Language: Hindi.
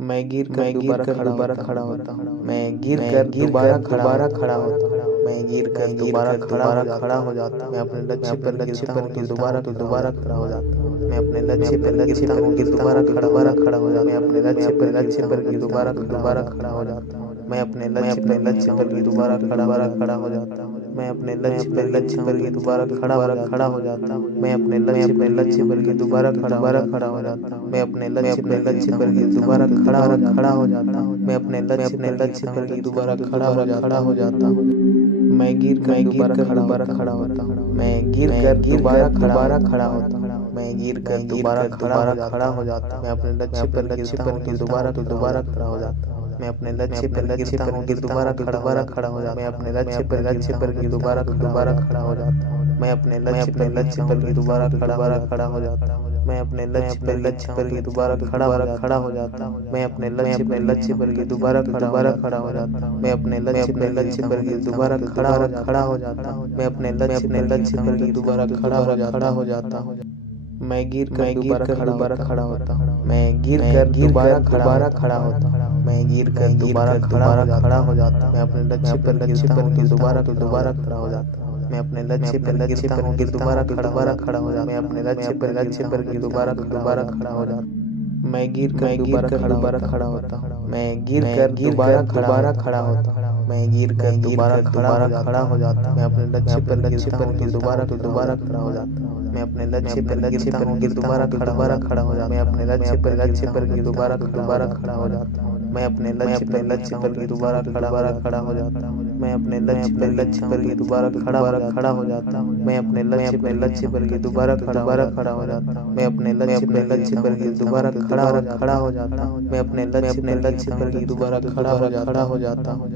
मैं गिर कर दोबारा खड़ा होता हूँ। मैं गिर कर दोबारा खड़ा होता हूँ। मैं गिर कर दोबारा खड़ा हो जाता हूँ। मैं अपने लक्ष्य पर गिरता हूँ तो दोबारा खड़ा हो जाता हूँ। मैं अपने लक्ष्य पर गिरता हूँ तो दोबारा खड़ा हो जाता हूँ। मैं अपने लक्ष्य पर गिरता हूँ तो दोबारा खड़ा हो जाता हूँ। मैं अपने लक्ष्य पर गिरता हूँ तो दोबारा खड़ा हो जाता हूँ। मैं अपने लक्ष्य पर गिरता हूँ तो दोबारा खड़ा हो जाता हूँ। मैं अपने लक्ष्य पर गिरता हूँ तो दोबारा खड़ा हो जाता हूँ। मैं अपने लक्ष्य पर गिरता हूँ तो दोबारा खड़ा हो जाता हूँ। मैं अपने लक्ष्य पर गिरता हूँ तो दोबारा खड़ा हो जाता हूँ। मैं गिर कर दोबारा खड़ा होता हूँ। मैं गिर कर दोबारा खड़ा होता हूँ। मैं गिर कर दोबारा खड़ा हो जाता हूँ। मैं अपने लक्ष्य पर गिरता हूँ तो दोबारा खड़ा हो जाता हूँ। मैं अपने लक्ष्य पर गिरता हूँ तो दोबारा खड़ा हो जाता हूँ। मैं अपने लक्ष्य पर गिरता हूँ तो दोबारा खड़ा हो जाता हूँ। मैं अपने लक्ष्य पर गिरता हूँ तो दोबारा खड़ा हो जाता हूँ। मैं अपने लक्ष्य पर गिरता हूँ तो दोबारा खड़ा हो जाता हूँ। मैं अपने लक्ष्य पर गिरता हूँ तो दोबारा खड़ा हो जाता हूँ। मैं अपने लक्ष्य पर गिरता हूँ तो दोबारा खड़ा हो जाता हूँ। मैं अपने लक्ष्य पर गिरता हूँ तो दोबारा खड़ा हो जाता हूँ। मैं गिर कर दोबारा खड़ा होता हूँ। मैं गिर कर दोबारा खड़ा होता हूँ। मैं गिर कर दोबारा खड़ा हो जाता हूँ। मैं अपने लक्ष्य पर गिरता हूँ तो दोबारा खड़ा हो जाता हूँ। मैं अपने लक्ष्य पर गिरता हूँ तो दोबारा खड़ा हो जाता हूँ। मैं अपने लक्ष्य पर गिरता हूँ तो दोबारा खड़ा हो जाता हूँ। मैं गिर कर दोबारा खड़ा होता हूँ। मैं गिर कर दोबारा खड़ा होता हूँ। मैं गिर कर दोबारा खड़ा हो जाता हूँ। मैं अपने लक्ष्य पर गिरता हूँ तो दोबारा खड़ा हो जाता हूँ। मैं अपने लक्ष्य पर गिरता हूँ तो दोबारा खड़ा हो जाता हूँ। मैं अपने लक्ष्य पर गिरता हूँ तो दोबारा खड़ा हो जाता हूँ। मैं अपने लक्ष्य पर गिरता हूँ तो दोबारा खड़ा हो जाता हूँ। मैं अपने लक्ष्य पर गिरता हूँ तो दोबारा खड़ा हो जाता हूँ। मैं अपने लक्ष्य पर गिरता हूँ तो दोबारा खड़ा हो जाता हूँ। मैं अपने लक्ष्य पर गिरता हूँ तो दोबारा खड़ा हो जाता हूँ। मैं अपने लक्ष्य पर गिरता हूँ तो दोबारा खड़ा हो जाता हूँ।